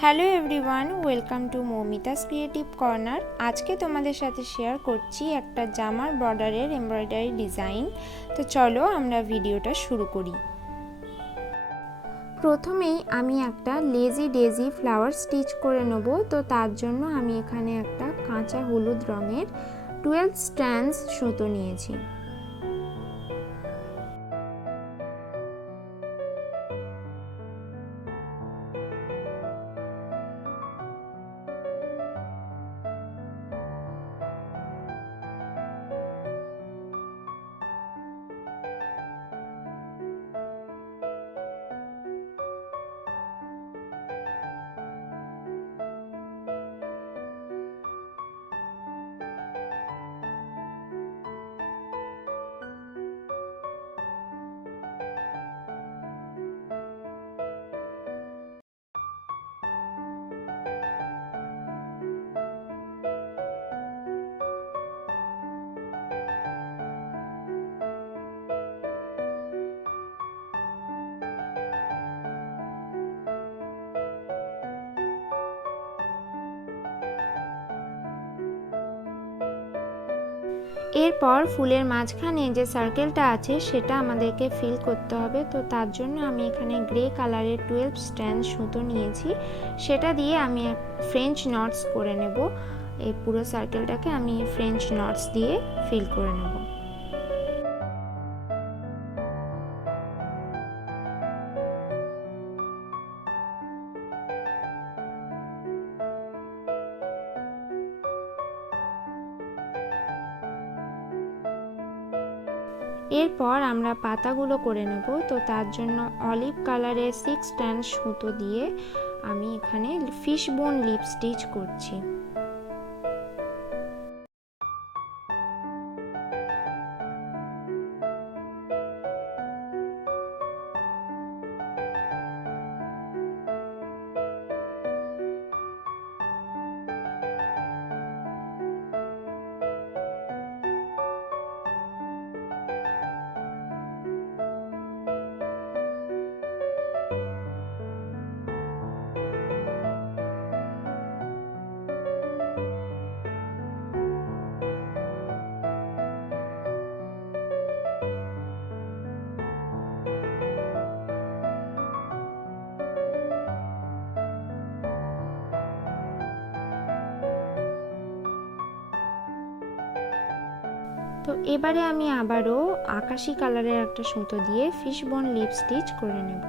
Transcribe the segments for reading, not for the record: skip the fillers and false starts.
Hello everyone, welcome to Moumita's creative corner. আজকে তোমাদের সাথে শেয়ার করছি একটা জামার বর্ডারের এমব্রয়ডারি ডিজাইন। তো চলো আমরা ভিডিওটা শুরু করি। প্রথমেই আমি একটা লেজি ডেজি ফ্লাওয়ার স্টিচ করে নেব। তো তার জন্য আমি এখানে একটা কাঁচা হলুদ রঙের 12 স্ট্র্যান্ডস সুতো নিয়েছি। এরপর ফুলের মাঝখানে যে সার্কেলটা আছে সেটা আমাদেরকে ফিল করতে হবে। তো তার জন্য আমি এখানে গ্রে কালারের 12 স্ট্র্যান্ড সুতো নিয়েছি, সেটা দিয়ে আমি ফ্রেঞ্চ নটস করে নেব। এই পুরো সার্কেলটাকে আমি ফ্রেঞ্চ নটস দিয়ে ফিল করে নেব। এরপর আমরা পাতাগুলো করে নেব। তো তার জন্য অলিভ কালারের 6 স্ট্র্যান্ড সুতো দিয়ে আমি এখানে ফিশ বোন লিপ স্টিচ করছি। তো এবারে আমি আবারও আকাশি কালারের একটা সুতো দিয়ে ফিশ বোন লিপ স্টিচ করে নেব।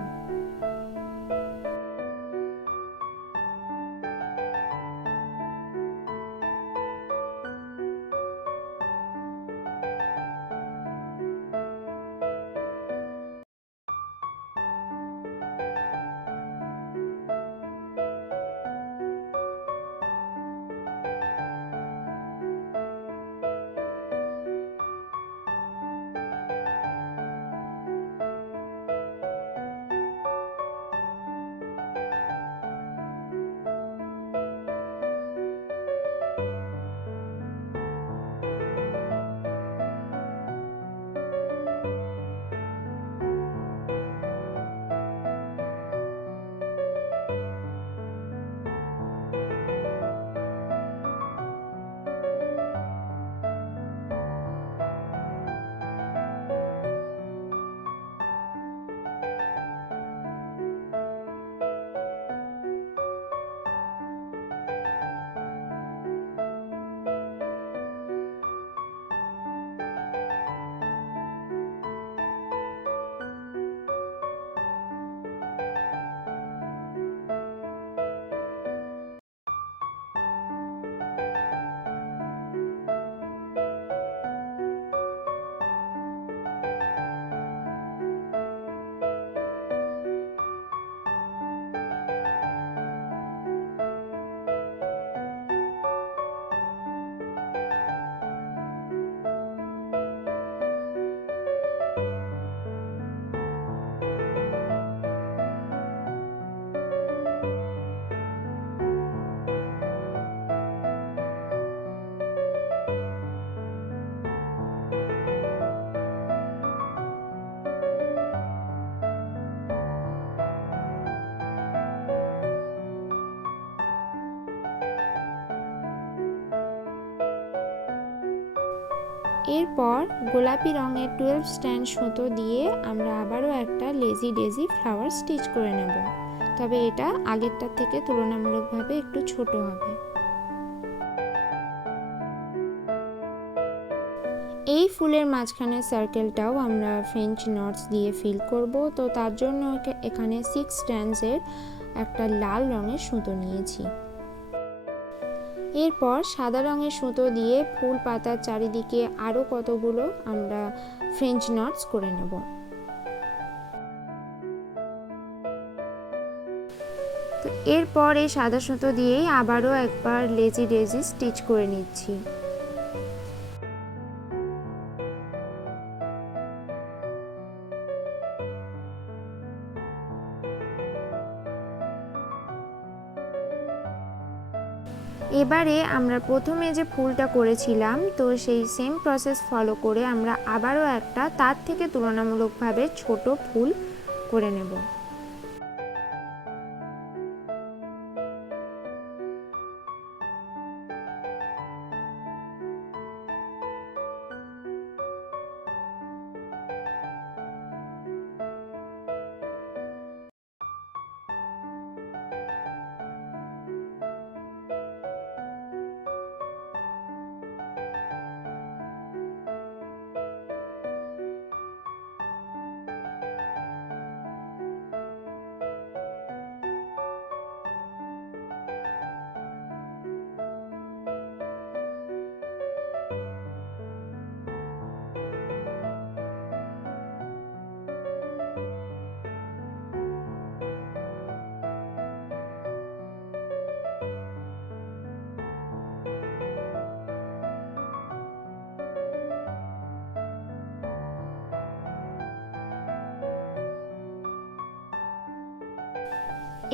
এরপর গোলাপি রঙের 12 স্ট্যান্ড সুতো দিয়ে আমরা আবারও একটা লেজি ডেজি ফ্লাওয়ার স্টিচ করে নেব, তবে এটা আগেরটার থেকে তুলনামূলকভাবে একটু ছোট হবে। এই ফুলের মাঝখানে সার্কেলটাও আমরা ফ্রেঞ্চ নটস দিয়ে ফিল করব, তো তার জন্য এখানে 6 স্ট্যান্ডসের একটা লাল রঙের সুতো নিয়েছি। এরপর সাদা রঙের সুতো দিয়ে ফুল পাতার চারিদিকে আরও কতগুলো আমরা ফ্রেঞ্চ নটস করে নেব। তো এরপর এই সাদা সুতো দিয়েই আবারও একবার লেজি ডেজি স্টিচ করে নিচ্ছি। এবারে আমরা প্রথমে যে ফুলটা করেছিলাম, তো সেই সেম প্রসেস ফলো করে আমরা আবারও একটা তার থেকে তুলনামূলকভাবে ছোট ফুল করে নেব।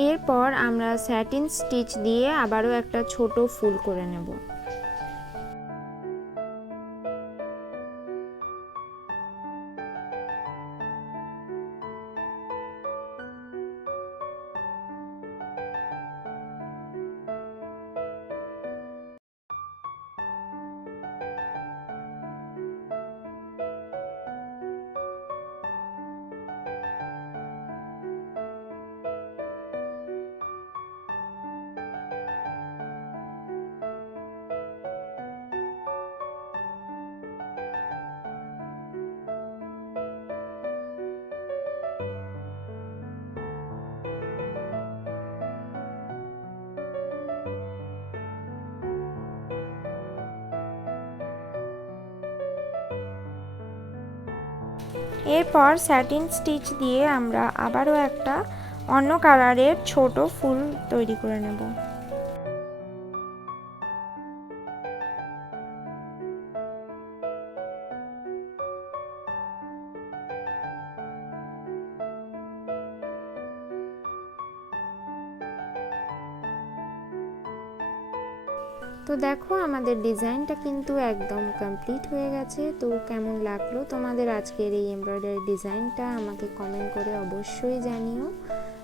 এরপর আমরা স্যাটিন স্টিচ দিয়ে আবারও একটা ছোট ফুল করে নেব। এরপর স্যাটিন স্টিচ দিয়ে আমরা আবারও একটা অন্য কালারের ছোট ফুল তৈরি করে নেব। তো দেখো আমাদের ডিজাইনটা কিন্তু একদম কমপ্লিট হয়ে গেছে। তো কেমন লাগলো তোমাদের আজকের এই এমব্রয়ডারি ডিজাইনটা আমাকে কমেন্ট করে অবশ্যই জানিও।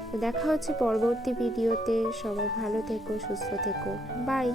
তো দেখা হচ্ছে পরবর্তী ভিডিওতে। সবাই ভালো থেকো, সুস্থ থেকো, বাই।